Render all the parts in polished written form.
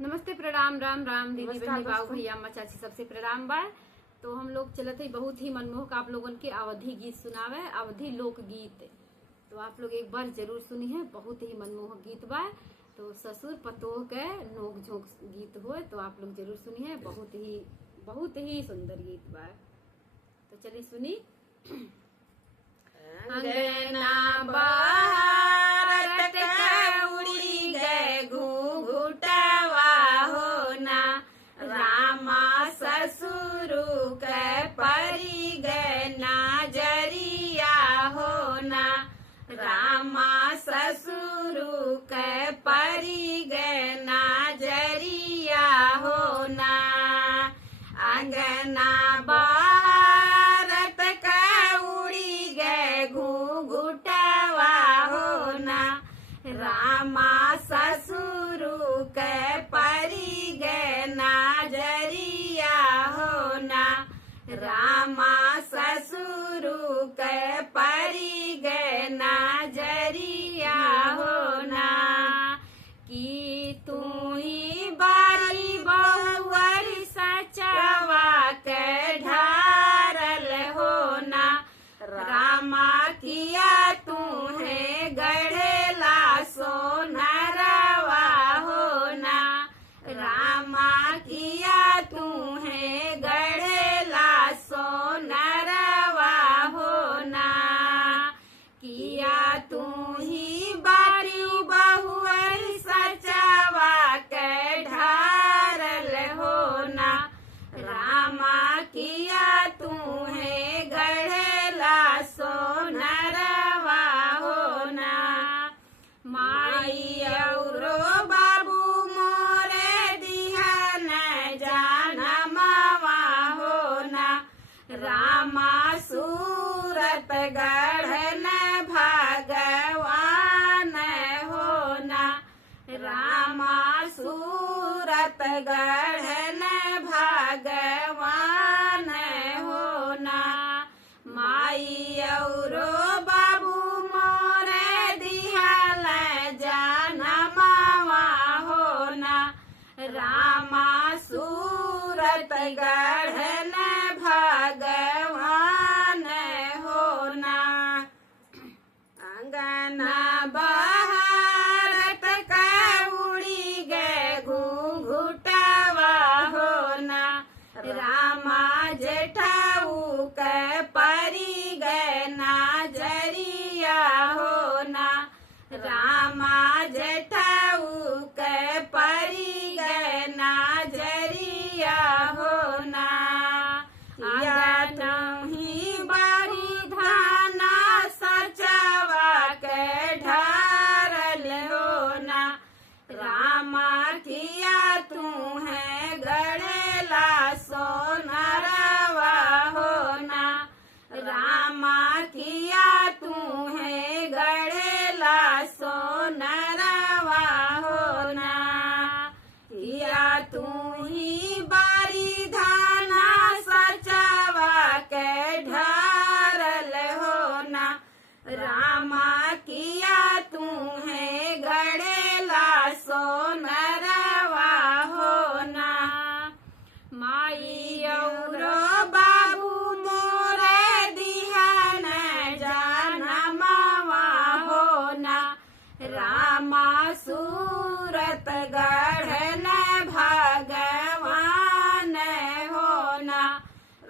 नमस्ते, प्रणाम, राम राम दीदी बहनी बाबू भैया अम्मा चाची सबसे प्रणाम बा। तो हम लोग चलते बहुत ही मनमोहक आप लोगन के अवधि गीत सुनावे, अवधि लोक गीत। तो आप लोग एक बार जरूर सुनी है, बहुत ही मनमोहक गीत बा। तो ससुर पतोह के नोक झोंक गीत हो, तो आप लोग जरूर सुनी है, बहुत ही सुंदर गीत बा। तो चलिए सुनी। अंगना बारत के उड़ी गए घूंघटवा होना, रामा ससुर के परी गए नाजरिया होना, रामा ससुर के परी गए नाजरिया होना। अंगना बारत के उड़ी गए घूंघटवा होना, रामा ससुर के परी गए नाजरिया होना, रामा ससुर के परी गए नाजरिया होना। कि तू ही बारी बहुअर सचवा के ढारल होना, रामा किया तू है गढ़ेला सोनरवा होना, रामा किया तू है गढ़ेला सोनरवा होना। किया तू ही बारी बहुअर सचवा के ढारल होना, रामा किया तू है गढ़ेला सोनरवा होना। माई औरो बाबू मोरे दिहन जानमवा होना, रामा सूरत गढ़न भगवान होना, रामा सूरत गढ़न भगवान होना। माई औरो बाबू मोरे दिहल जानमवा होना, रामा सूरत गढ़न भगवान होना। अंगना बारत के उड़ी गए घूंघटवा होना, रामा जेठाऊ के परी गए नाजरिया होना, रामा जेठाऊ के परी गए नाजरिया होना। या नहीं बारी धाना सचवा के ढारल होना, रामा किया तू है गढ़ेला सोनरवा होना, रामा किया तू है गढ़ेला सोनरवा होना। किया तू ही बारी धाना सचवा के ढारल होना, रामा किया तू है गढ़ेला सोनरवा होना। माई औरो बाबू मोरे दिहन जानमवा होना, रामा सूरत गढ़न भगवान होना,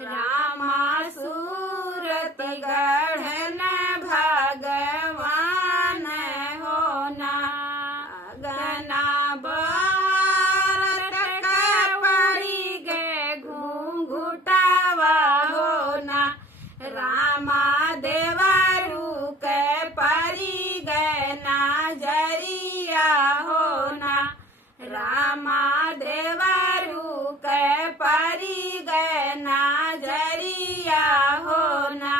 रामा सूरत गढ़न भगवान होना। गना बारत के परी गए घूंघटवा होना, रामा देवरू के परी गए नाजरिया होना, रामा देवरू के परी गए नाजरिया होना।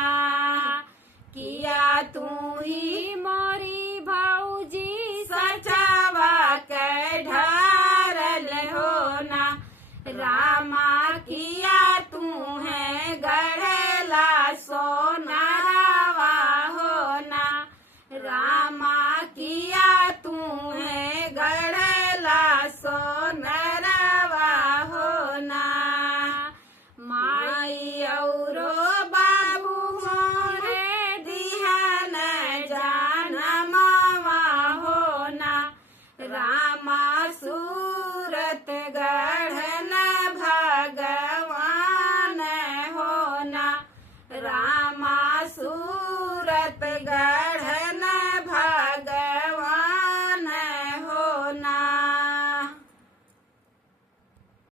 किया तू ही मोरी भौजी सचवा के ढारल होना, रामा किया तू है गढ़ेला सोनरवा होना, रामा किया तू है गढ़ेला सोन गढ़न भगवान होना रामा सूरत गढ़